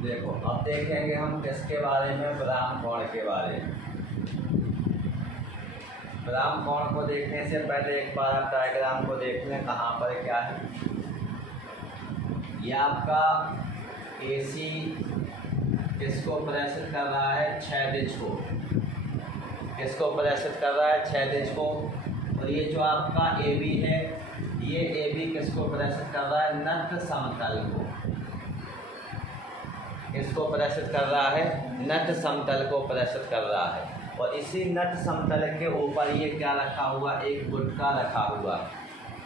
देखो अब देखेंगे हम किसके बारे में, ब्राह्मकोण के बारे में। ब्राह्मकोण को देखने से पहले एक बार आप डायग्राम को देख लें कहाँ पर क्या है। ये आपका AC किसको प्रेषित कर रहा है, क्षैतिज को। किसको प्रेषित कर रहा है, क्षैतिज को। और ये जो आपका AB है, ये AB किसको प्रेषित कर रहा है, नट समतल को। किसको प्रेषित कर रहा है, नट समतल को प्रेषित कर रहा है। और इसी नट समतल के ऊपर ये क्या रखा हुआ, एक गुटका रखा हुआ।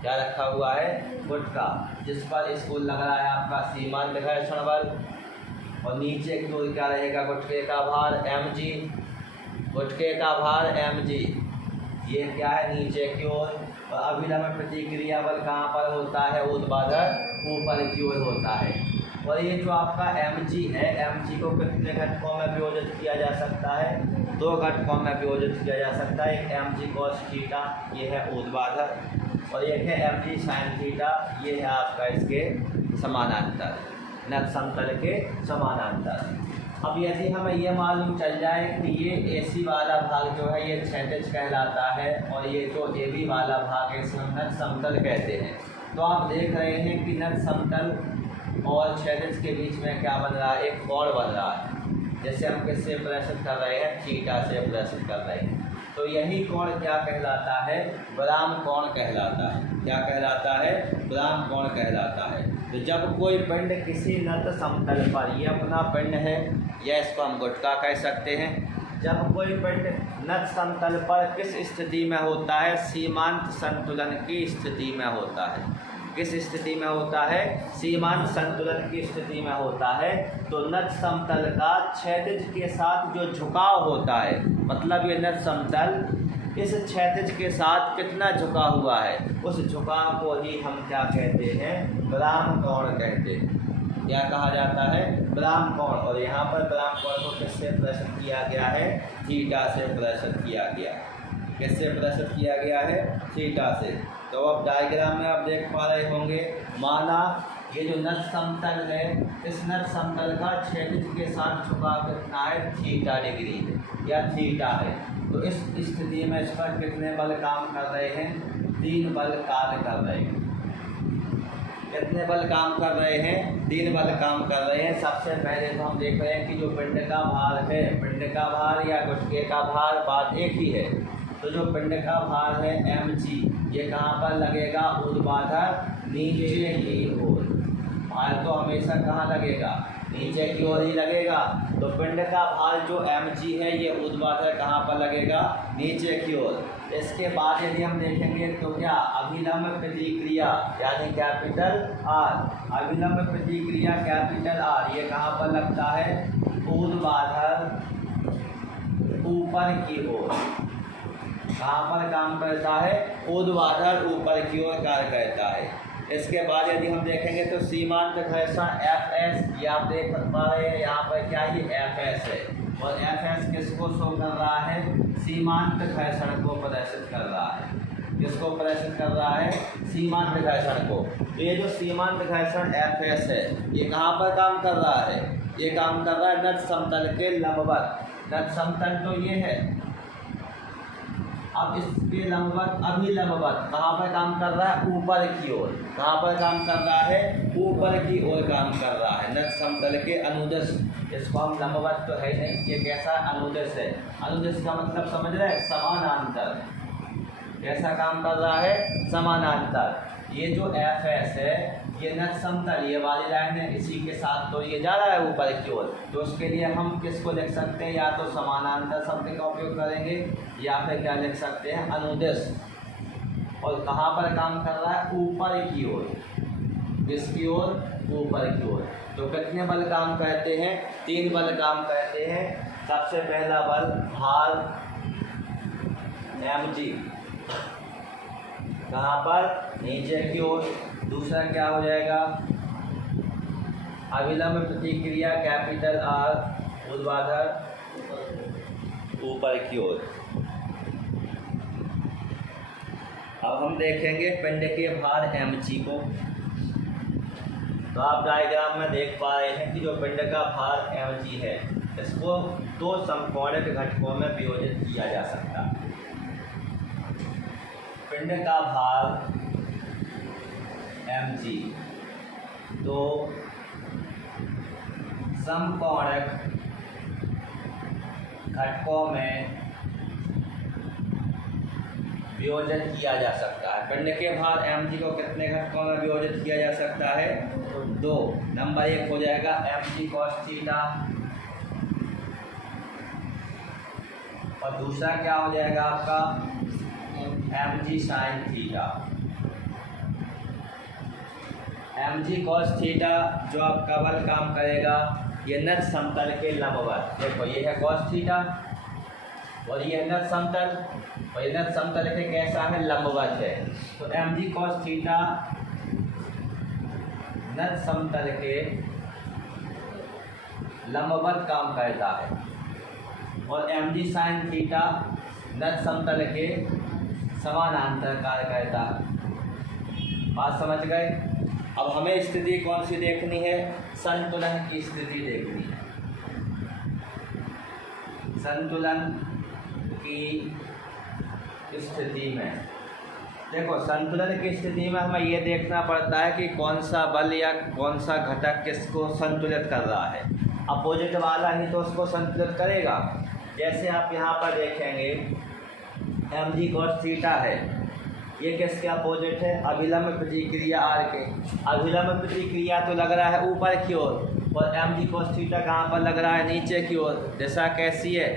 क्या रखा हुआ है, गुटका, जिस पर इसको लग रहा है आपका सीमांत घर्षण बल। और नीचे की ओर क्या रहेगा, गुटके का भार mg। गुटके का भार mg, ये क्या है, नीचे की ओर। और अभिलंब प्रतिक्रिया बल कहाँ पर होता है, ऊर्ध्वाधर ऊपर की ओर होता है। और ये जो आपका mg है, mg को कितने घटकों में विभाजित किया जा सकता है, 2 घटकों में विभाजित किया जा सकता है। एक mg cos थीटा, ये है ऊर्ध्वाधर, और एक है mg sin थीटा, ये है आपका इसके समानांतर, नट समतल के समानांतर। अब यदि हमें ये मालूम चल जाए कि ये AC वाला भाग जो है ये क्षैतिज कहलाता है, और ये जो AB वाला भाग है इसे हम नट समतल कहते हैं। तो आप देख रहे हैं कि नट समतल और क्षैतिज के बीच में क्या बन रहा है, एक कोण बन रहा है। जैसे हम किससे प्रेषित कर रहे हैं, थीटा से प्रेषित कर रहे हैं। तो यही कोण क्या कहलाता है, ब्राह्मकोण कहलाता है। क्या कहलाता है, ब्राह्मकोण कहलाता है। तो जब कोई पिंड किसी नट समतल पर, ये अपना पिंड है, या इसको हम गुटका कह सकते हैं। जब कोई पिंड नट समतल पर किस स्थिति में होता है, सीमांत संतुलन की स्थिति में होता है। किस स्थिति में होता है, सीमांत संतुलन की स्थिति में होता है। तो नट समतल का क्षैतिज के साथ जो झुकाव होता है, मतलब ये नट समतल इस क्षैतिज के साथ कितना झुका हुआ है, उस झुकाव को ही हम क्या कहते हैं, ब्राह्मकोण कहते हैं। क्या कहा जाता है, ब्राह्मकोण। और यहाँ पर ब्राह्मकोण को किससे प्रेषित किया गया है, थीटा से प्रेषित किया गया। किससे प्रेषित किया गया है, थीटा से। तो अब डायग्राम में आप देख पा रहे होंगे, माना ये जो नट समतल है, इस नट समतल का क्षैतिज के साथ झुकाव कितना है, थीटा डिग्री है या थीटा है। तो इस स्थिति में इस पर कितने बल काम कर रहे हैं, 3 बल कार्य कर रहे हैं। कितने बल काम कर रहे हैं, 3 बल काम कर रहे हैं। सबसे पहले तो हम देख रहे हैं कि जो पिंड का भार है, पिंड का भार या गुटके का भार, बात एक ही है। तो जो पिंड का भार है mg, ये कहाँ पर लगेगा, ऊर्ध्वाधर नीचे की ओर। भार तो हमेशा कहाँ लगेगा, नीचे की ओर ही लगेगा। तो पिंड का भार जो mg है ये ऊर्ध्वाधर कहाँ पर लगेगा, नीचे की ओर। इसके बाद यदि हम देखेंगे तो क्या, अभिलंब प्रतिक्रिया यानी कैपिटल R, अभिलंब प्रतिक्रिया कैपिटल R, ये कहाँ पर लगता है, ऊर्ध्वाधर ऊपर की ओर। कहाँ पर काम करता है, ऊर्ध्वाधर ऊपर की ओर कार्य करता है। इसके बाद यदि हम देखेंगे तो सीमांत घर्षण Fs, ये आप देख पा रहे हैं यहाँ पर क्या, ये Fs है। और Fs किसको शो कर रहा है, सीमांत घर्षण को प्रदर्शित कर रहा है। किसको प्रदर्शित कर रहा है, सीमांत घर्षण को। तो ये जो सीमांत घर्षण Fs है, ये कहाँ पर काम कर रहा है, ये काम कर रहा है नट समतल के लंबवत। नट समतल तो ये है, अब इसके लंबवत, अभिलंबवत कहाँ पर काम कर रहा है, ऊपर की ओर। कहाँ पर काम कर रहा है, ऊपर की ओर काम कर रहा है, नट समतल के अनुदिश। इसको हम लंबवत तो है नहीं, ये कैसा अनुदिश है। अनुदिश का मतलब समझ रहे हैं, समानांतर। कैसा काम कर रहा है, समानांतर। ये जो Fs है, ये नट समतल, ये वाली लाइन है, इसी के साथ तो ये जा रहा है ऊपर की ओर। तो उसके लिए हम किसको लिख सकते हैं, या तो समानांतर शब्द का उपयोग करेंगे, या फिर क्या लिख सकते हैं, अनुदिश। और कहाँ पर काम कर रहा है, ऊपर की ओर। किसकी ओर, ऊपर की ओर। तो कितने बल काम कहते हैं, 3 बल काम कहते हैं। सबसे पहला बल भार mg, कहाँ पर, नीचे की ओर। दूसरा क्या हो जाएगा, अभिलंब प्रतिक्रिया कैपिटल R, ऊर्ध्वाधर ऊपर की ओर। अब हम देखेंगे पिंड के भार mg को। तो आप डायग्राम में देख पा रहे हैं कि जो पिंड का भार mg है इसको दो समकोणिक घटकों में विभाजित किया जा सकता है। पिंड का भार mg तो समकोणिक घटकों में विभाजित किया जा सकता है। पिंड के भार mg को कितने घटकों में विभाजित किया जा सकता है? दो। नंबर 1 हो जाएगा mg cos थीटा और दूसरा क्या हो जाएगा आपका mg sin theta. mg cos theta जो आपका बल काम करेगा ये नत समतल के लंबवत। देखो ये है cos थीटा और ये नत समतल और ये नत समतल के कैसा है? लंबवत है। तो mg cos थीटा नत समतल के लंबवत काम करता है और mg sin थीटा नत समतल के समानांतर कार्य करता है। बात समझ गए? अब हमें स्थिति कौन सी देखनी है? संतुलन की स्थिति देखनी है। संतुलन की स्थिति में देखो, संतुलन की स्थिति में हमें ये देखना पड़ता है कि कौन सा बल या कौन सा घटक किसको संतुलित कर रहा है। अपोजिट वाला ही तो उसको संतुलित करेगा। जैसे आप यहाँ पर देखेंगे mg cos थीटा है, ये किसके अपोजिट है? अभिलंब प्रतिक्रिया r के। अभिलंब प्रतिक्रिया तो लग रहा है ऊपर की ओर और mg cos थीटा कहाँ पर लग रहा है? नीचे की ओर। दिशा कैसी है?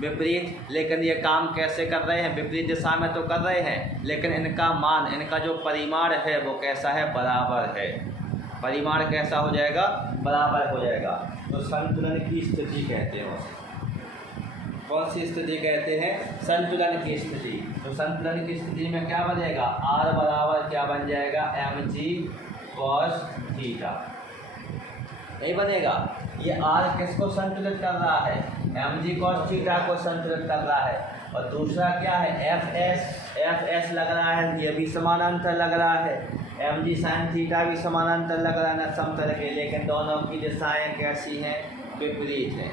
विपरीत। लेकिन ये काम कैसे कर रहे हैं? विपरीत दिशा में तो कर रहे हैं, लेकिन इनका मान, इनका जो परिमाण है वो कैसा है? बराबर है। परिमाण कैसा हो जाएगा? बराबर हो जाएगा। तो संतुलन की स्थिति कहते हैं उसे। कौन सी स्थिति कहते हैं? संतुलन की स्थिति। तो संतुलन की स्थिति में क्या बनेगा? r बराबर क्या बन जाएगा? mg cos theta. नहीं बनेगा? ये r किसको संतुलित कर रहा है? mg cos थीटा को संतुलित कर रहा है। और दूसरा क्या है? fs लग रहा है, ये भी समानांतर लग रहा है। mg sin थीटा भी समानांतर लग रहा है समतल के, लेकिन दोनों की दिशाएं कैसी हैं? विपरीत हैं।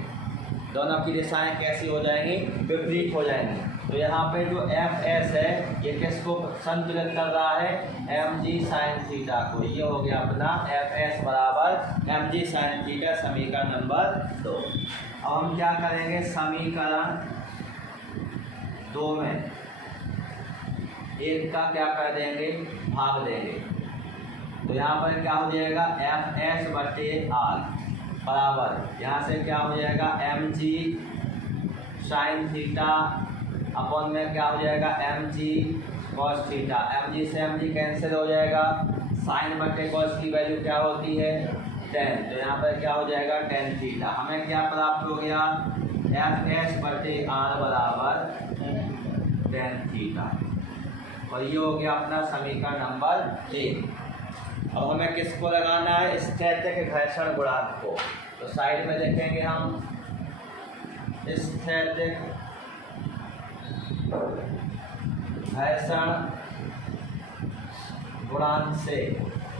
दोनों की दिशाएं कैसी हो जाएंगी? विपरीत हो जाएंगी। तो यहाँ पे जो fs है ये किसको संतुलित कर रहा है? mg sin थीटा को। ये हो गया अपना fs बराबर mg sin थीटा, समीकरण नंबर 2। अब हम क्या करेंगे? समीकरण 2 में एक का क्या कर देंगे? भाग देंगे। तो यहाँ पर क्या हो जाएगा? fs बटे r बराबर यहाँ से क्या हो जाएगा? mg sin थीटा अपॉन में क्या हो जाएगा? mg cos theta. mg से mg कैंसिल हो जाएगा। sin बटे cos की वैल्यू क्या होती है? tan। तो यहाँ पर क्या हो जाएगा? tan theta. हमें क्या प्राप्त हो गया? fs बटे r बराबर tan थीटा। और ये हो गया अपना समीकरण नंबर 1। अब हमें किसको लगाना है? स्थैतिक घर्षण गुणांक को। तो साइड में लिखेंगे हम स्थैतिक घर्षण गुणांक से।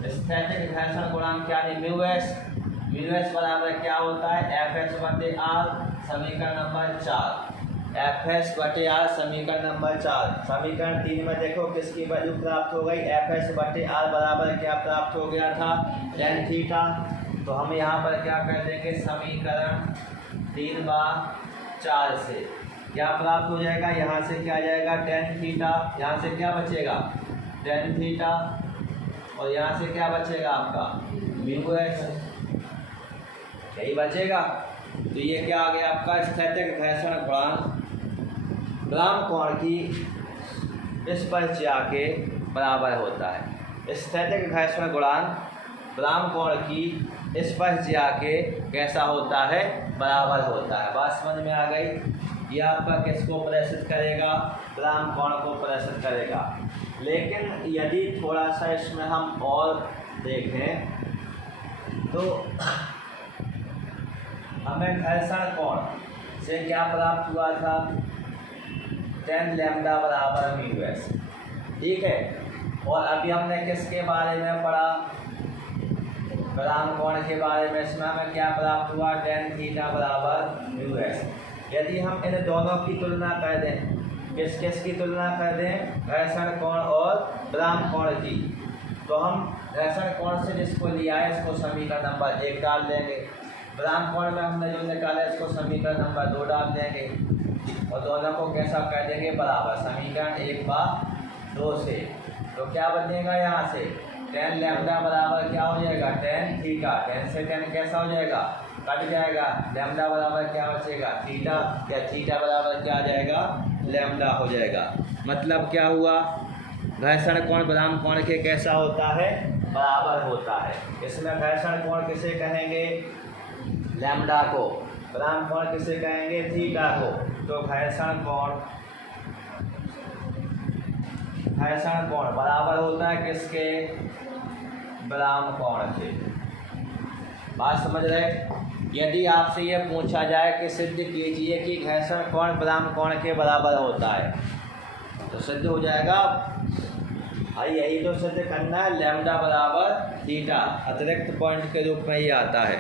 स्थैतिक घर्षण गुणांक क्या है? म्यूएस बराबर क्या होता है? fs बटे r, समीकरण नंबर 4। fs बटे r समीकरण नंबर 4। समीकरण 3 में देखो किसकी वैल्यू प्राप्त हो गई? fs बटे r बराबर क्या प्राप्त हो गया था? tan theta. तो हम यहाँ पर क्या कर देंगे? समीकरण 3/4 से क्या प्राप्त हो जाएगा? यहाँ से क्या जाएगा? tan theta. यहाँ से क्या बचेगा? tan theta. और यहाँ से क्या बचेगा आपका? म्यूएस। यही बचेगा। तो ये क्या आ गया आपका? स्थैतिक घर्षण गुणांक ग्राम कोण की स्पर्शिया के बराबर होता है। स्थैतिक घर्षण गुणांक ग्राम कोण की स्पर्शिया के कैसा होता है? बराबर होता है। बात समझ में आ गई? ये आपका किसको प्रदर्शित करेगा? ग्राम कोण को प्रदर्शित करेगा। लेकिन यदि थोड़ा सा इसमें हम और देखें तो हमें घर्षण कोण से क्या प्राप्त हुआ था? tan लैम्डा बराबर म्यूएस। ठीक है। और अभी हमने किसके बारे में पढ़ा? ब्राह्म कोण के बारे में इसमें हमें क्या प्राप्त हुआ, tan थीटा बराबर यूएस। यदि हम इन दोनों की तुलना कर दें, किस किस की तुलना कर दें, घर्षण कोण और ब्राह्म कोण की, तो हम घर्षण कोण से जिसको लिया है इसको समीकरण नंबर 1 डाल देंगे, ब्राह्म कोण में हमने जो निकाला है इसको समीकरण नंबर 2 डाल देंगे और दोनों को कैसा कर देंगे बराबर, समीकरण 1/2 से। तो क्या बनेगा यहाँ से, tan लैम्डा बराबर क्या हो जाएगा, tan थीटा, tan से tan कैसा हो जाएगा, कट जाएगा, लैम्डा बराबर क्या बचेगा, थीटा, या थीटा बराबर क्या आ जाएगा, लैम्डा हो जाएगा। मतलब क्या हुआ, घर्षण कोण ब्राह्म कोण के कैसा होता है, बराबर होता है। इसमें घर्षण कोण किसे कहेंगे, लैम्डा को, ब्राह्म कोण किसे कहेंगे, थीटा को। तो घर्षण कोण बराबर होता है किसके, ब्राह्म कोण के। बात समझ रहे। यदि आपसे ये पूछा जाए कि सिद्ध कीजिए कि घर्षण कोण ब्राह्म कोण के बराबर होता है, तो सिद्ध हो जाएगा भाई, यही तो सिद्ध करना है, लैम्डा बराबर थीटा, अतिरिक्त पॉइंट के रूप में ही आता है।